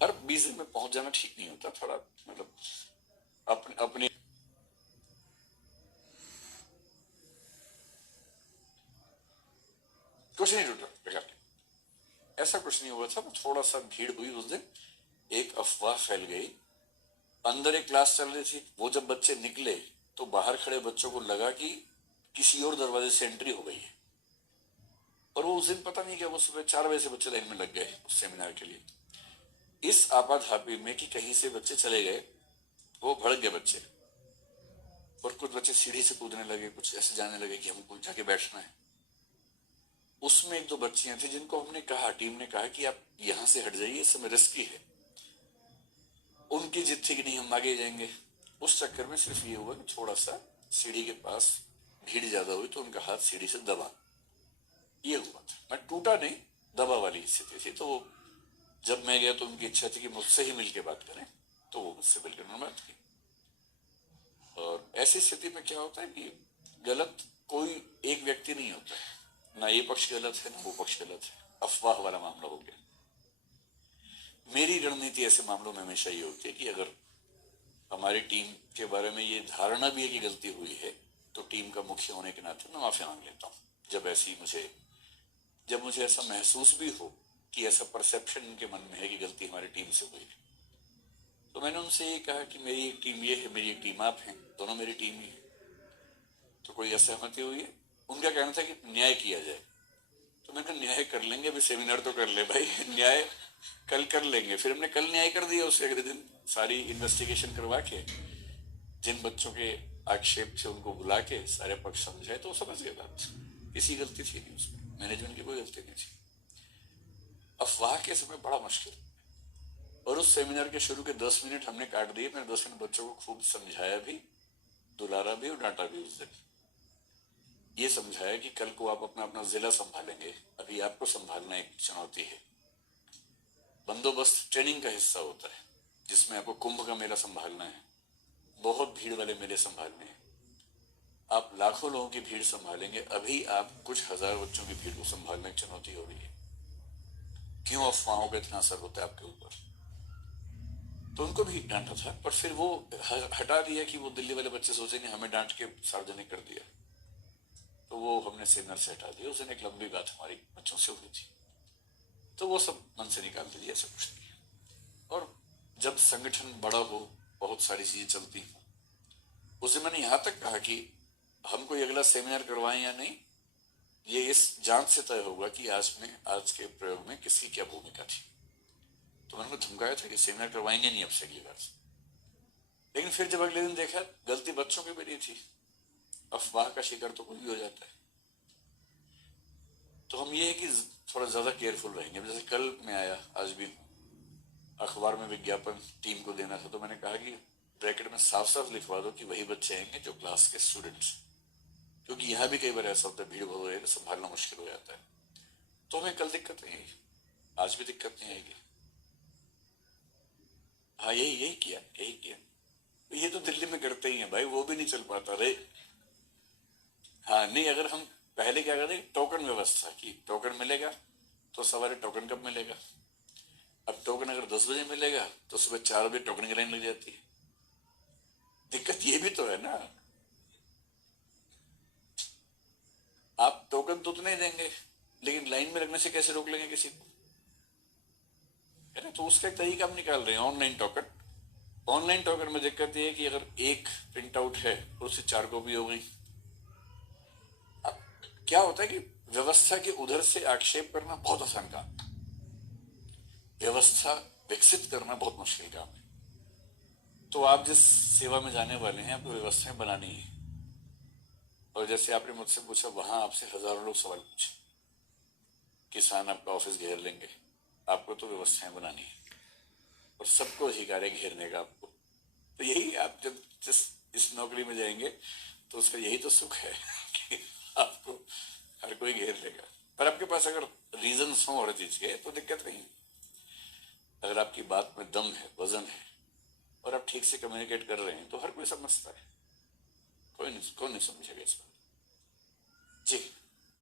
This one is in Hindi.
हर 20 दिन में पहुंच जाना ठीक नहीं होता, थोड़ा मतलब अपने अपने कुछ नहीं टूटा बेकार नहीं। ऐसा कुछ नहीं हुआ था, थोड़ा सा भीड़ हुई उस दिन, एक अफवाह फैल गई। अंदर एक क्लास चल रही थी, वो जब बच्चे निकले तो बाहर खड़े बच्चों को लगा कि किसी और दरवाजे से एंट्री हो गई है। और वो उस दिन पता नहीं क्या, वो सुबह 4 बजे से बच्चे लाइन में लग गए उस सेमिनार के लिए। इस आपाधापी में कि कहीं से बच्चे चले गए, वो भड़क गए बच्चे, और कुछ बच्चे सीढ़ी से कूदने लगे, कुछ ऐसे जाने लगे कि हमको जाके बैठना है। उसमें एक दो बच्चियां थी जिनको हमने कहा, टीम ने कहा कि आप यहां से हट जाइए, इस समय रिस्की है। उनकी जिद थी कि नहीं हम आगे जाएंगे। उस चक्कर में सिर्फ ये हुआ कि थोड़ा सा सीढ़ी के पास भीड़ ज्यादा हुई तो उनका हाथ सीढ़ी से दबा, ये हुआ था। मैं टूटा नहीं, दबा वाली स्थिति थी। तो जब मैं गया तो उनकी इच्छा थी कि मुझसे ही मिलकर बात करें, तो वो मुझसे मिलकर उन्होंने बात की। और ऐसी स्थिति में क्या होता है कि गलत कोई एक व्यक्ति नहीं होता है, ना ये पक्ष गलत है ना वो पक्ष गलत है, अफवाह वाला मामला हो गया। मेरी रणनीति ऐसे मामलों में हमेशा ये होती है कि अगर हमारी टीम के बारे में ये धारणा भी है कि गलती हुई है, तो टीम का मुखिया होने के नाते मैं माफी मांग लेता हूँ। जब मुझे ऐसा महसूस भी हो कि ऐसा परसेप्शन उनके मन में है कि गलती हमारी टीम से हुई है, तो मैंने उनसे ये कहा कि मेरी एक टीम ये है, मेरी एक टीम आप हैं, दोनों मेरी टीम ही है। तो कोई असहमति हुई है, उनका कहना था कि न्याय किया जाए। तो मैंने कहा न्याय कर लेंगे, अभी सेमिनार तो कर ले भाई, न्याय कल कर लेंगे। फिर हमने कल न्याय कर दिया। उसके अगले दिन सारी इन्वेस्टिगेशन करवा के जिन बच्चों के आक्षेप से उनको बुला के सारे पक्ष समझाए, तो वो समझ गए बात, किसी गलती थी नहीं उसमें, मैनेजमेंट की कोई गलती नहीं थी। अफवाह के समय बड़ा मुश्किल। और उस सेमिनार के शुरू के 10 मिनट हमने काट दिए। मैंने 10 मिनट बच्चों को खूब समझाया भी, दुलारा भी और डांटा भी। उस दिन ये समझाया कि कल को आप अपना अपना जिला संभालेंगे, अभी आपको संभालना एक चुनौती है। बंदोबस्त ट्रेनिंग का हिस्सा होता है, जिसमें आपको कुंभ का मेला संभालना है, बहुत भीड़ वाले मेले संभालने हैं। आप लाखों लोगों की भीड़ संभालेंगे, अभी आप कुछ हजार बच्चों की भीड़ को संभालना एक चुनौती हो रही है। क्यों अफवाहों का इतना असर होता है आपके ऊपर? तो उनको भी डांटा था, पर फिर वो हटा दिया कि वो दिल्ली वाले बच्चे सोचेंगे हमें डांट के सार्वजनिक कर दिया, तो वो हमने सेमिनार से हटा दिया। उस दिन एक लंबी बात हमारी बच्चों से हुई थी, तो वो सब मन से निकाल दीजिए, ऐसा कुछ नहीं है। और जब संगठन बड़ा हो, बहुत सारी चीजें चलती हैं, उस दिन मैंने यहां तक कहा कि हम कोई अगला सेमिनार करवाएं या नहीं, ये इस जांच से तय होगा कि आज के प्रयोग में किसकी क्या भूमिका थी। तो मैंने उनको धमकाया था कि सेमिनार करवाएंगे नहीं अब से, अगली बार से। लेकिन फिर जब अगले दिन देखा, गलती बच्चों की भी नहीं थी, अफवाह का शिकार तो कोई भी हो जाता है। तो हम ये है कि थोड़ा ज्यादा केयरफुल रहेंगे। जैसे कल मैं आया, आज भी अखबार में विज्ञापन टीम को देना था, तो मैंने कहा कि ब्रैकेट में साफ साफ लिखवा दो कि वही बच्चे आएंगे जो क्लास के स्टूडेंट्स, क्योंकि यहाँ भी कई बार ऐसा होता है, भीड़ बहुत हो जाए तो संभालना मुश्किल हो जाता है। तो हमें कल दिक्कत नहीं आएगी, आज भी दिक्कत नहीं आएगी। हाँ, यही किया। ये तो दिल्ली में करते ही हैं भाई, वो भी नहीं चल पाता रे। हाँ नहीं, अगर हम पहले क्या करते, टोकन व्यवस्था की, टोकन मिलेगा तो सवारी टोकन कब मिलेगा। अब टोकन अगर 10 बजे मिलेगा तो सुबह 4 बजे टोकन की लाइन लग जाती है। दिक्कत ये भी तो है ना, आप टोकन तो उतने ही देंगे, लेकिन लाइन में लगने से कैसे रोक लेंगे किसी को, है ना। तो उसका एक तरीका हम निकाल रहे हैं, ऑनलाइन टोकन। ऑनलाइन टोकन में दिक्कत ये है कि अगर एक प्रिंट आउट है और उससे 4 कॉपी हो गई। अब क्या होता है कि व्यवस्था के उधर से आक्षेप करना बहुत आसान काम, व्यवस्था विकसित करना बहुत मुश्किल काम है। तो आप जिस सेवा में जाने वाले हैं, आपको व्यवस्थाएं बनानी है। और जैसे आपने मुझसे पूछा, वहां आपसे हजारों लोग सवाल पूछे, किसान आपका ऑफिस घेर लेंगे, आपको तो व्यवस्थाएं बनानी है और सबको अधिकार है घेरने का आपको। तो यही, आप जब इस नौकरी में जाएंगे तो उसका यही तो सुख है कि आपको हर कोई घेर लेगा। पर आपके पास अगर रीजन हो हर चीज के, तो दिक्कत नहीं। अगर आपकी बात में दम है, वजन है, और आप ठीक से कम्युनिकेट कर रहे हैं, तो हर कोई समझता है। कोई नहीं समझेगा इस बात। जी।